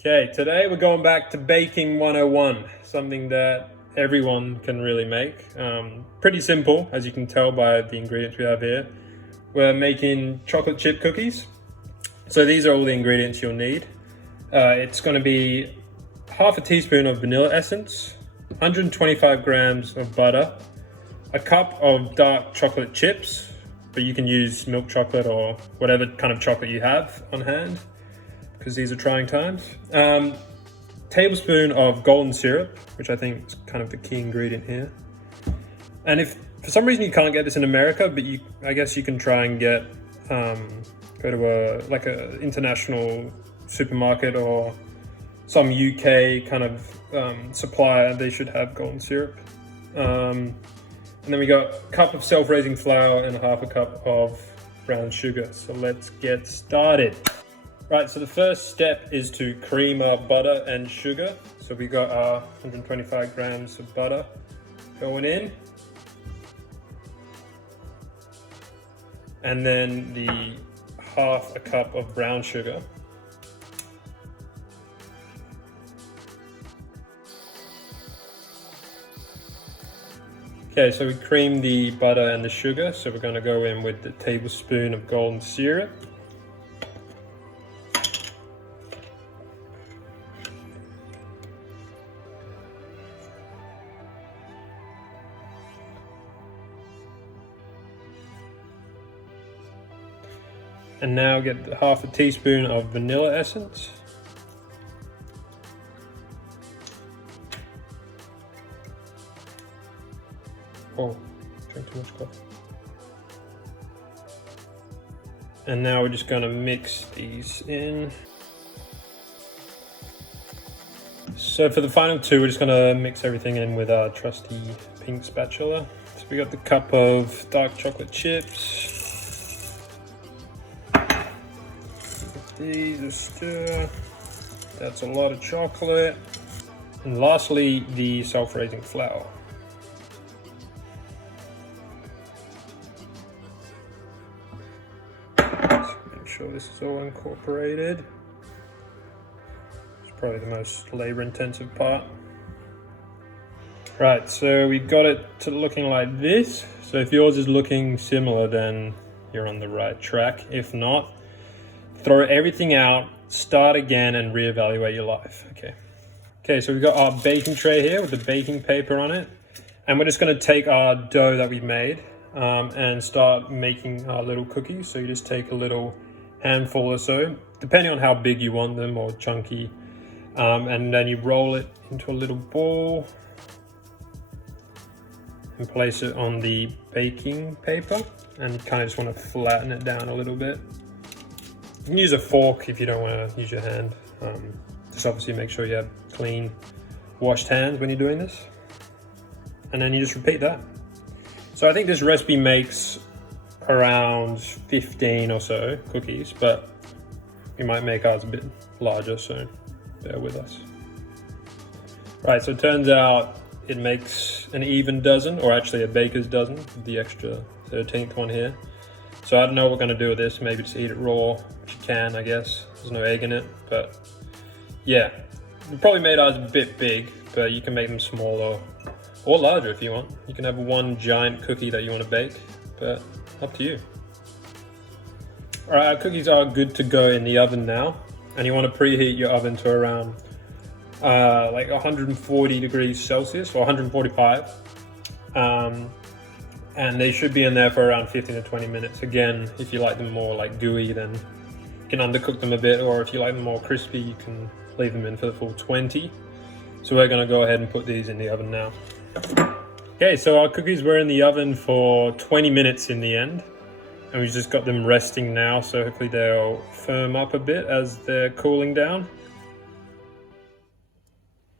Okay, today we're going back to baking 101, something that everyone can really make. Pretty simple, as you can tell by the ingredients we have here. We're making chocolate chip cookies. So these are all the ingredients you'll need. It's going to be half a teaspoon of vanilla essence, 125 grams of butter, a cup of dark chocolate chips, but you can use milk chocolate or whatever kind of chocolate you have on hand, because these are trying times. Tablespoon of golden syrup, which I think is kind of the key ingredient here. And if for some reason you can't get this in America, but I guess you can try and go to a international supermarket or some UK kind of supplier. They should have golden syrup. And then we got a cup of self-raising flour and half a cup of brown sugar. So let's get started. Right, so the first step is to cream our butter and sugar. So we got our 125 grams of butter going in. And then the half a cup of brown sugar. Okay, so we cream the butter and the sugar. So we're going to go in with the tablespoon of golden syrup. And now get half a teaspoon of vanilla essence. Oh, drink too much coffee. And now we're just going to mix these in. So for the final two, we're just going to mix everything in with our trusty pink spatula. So we got the cup of dark chocolate chips. These are stir. That's a lot of chocolate. And lastly, the self-raising flour. Make sure this is all incorporated. It's probably the most labor-intensive part. Right, so we've got it to looking like this. So if yours is looking similar, then you're on the right track. If not, throw everything out, start again, and reevaluate your life. Okay, so we've got our baking tray here with the baking paper on it. And we're just going to take our dough that we've made and start making our little cookies. So you just take a little handful or so, depending on how big you want them or chunky. And then you roll it into a little ball and place it on the baking paper. And you kind of just want to flatten it down a little bit. You can use a fork if you don't want to use your hand. Just obviously make sure you have clean, washed hands when you're doing this. And then you just repeat that. So I think this recipe makes around 15 or so cookies, but we might make ours a bit larger, so bear with us. Right, so it turns out it makes an even dozen, or actually a baker's dozen, the extra 13th one here. So I don't know what we're going to do with this. Maybe just eat it raw, which you can, I guess. There's no egg in it, but yeah. We probably made ours a bit big, but you can make them smaller or larger if you want. You can have one giant cookie that you want to bake, but up to you. All right, our cookies are good to go in the oven now. And you want to preheat your oven to around like 140 degrees Celsius or 145. And they should be in there for around 15 to 20 minutes. Again, if you like them more like gooey, then you can undercook them a bit, or if you like them more crispy, you can leave them in for the full 20. So we're gonna go ahead and put these in the oven now. Okay, so our cookies were in the oven for 20 minutes in the end, and we've just got them resting now, so hopefully they'll firm up a bit as they're cooling down.